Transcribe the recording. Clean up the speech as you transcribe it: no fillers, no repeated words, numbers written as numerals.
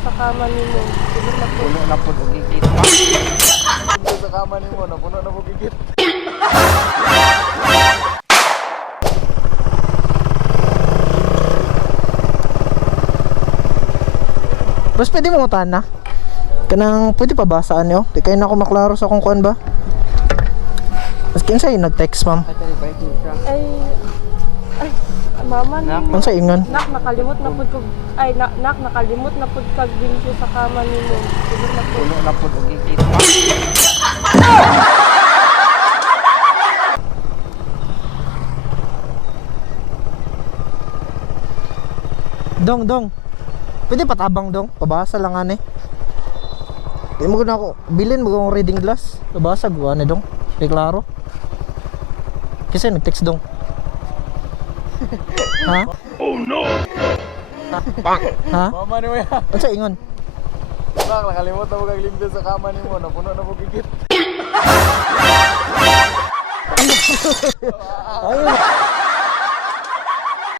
sa kama nimo. Siguro na po. Puno na po og gigit. Dito sa kama nimo na puno na po gigit. Bas pwede mo utahan na? Kanang pwede pa basaan nyo? Di kayo na ako maklaro sa kung kuan ba? Mas kinsa yung nag-text ma'am? Ay, mama Nak. nimo. Ang sa ingon? Nak, nakalimot na pud kog ay nak nakalimot na pud kag ginsyo sa kama nimo. Siguro na po. Puno na po og gigit. Dong. Pwede patabang dong? Pabasa lang ani. Di mo na ako. Bilin mo kong reading glass. Pabasa ko ani dong. Di klaro. Kasi nag-text dong. Ha? Oh no. Ha? Mama nimo ya. Ano sa ingon? Bak nakalimot na po kag limpyo sa kama nimo na puno na po gigit. Ayun.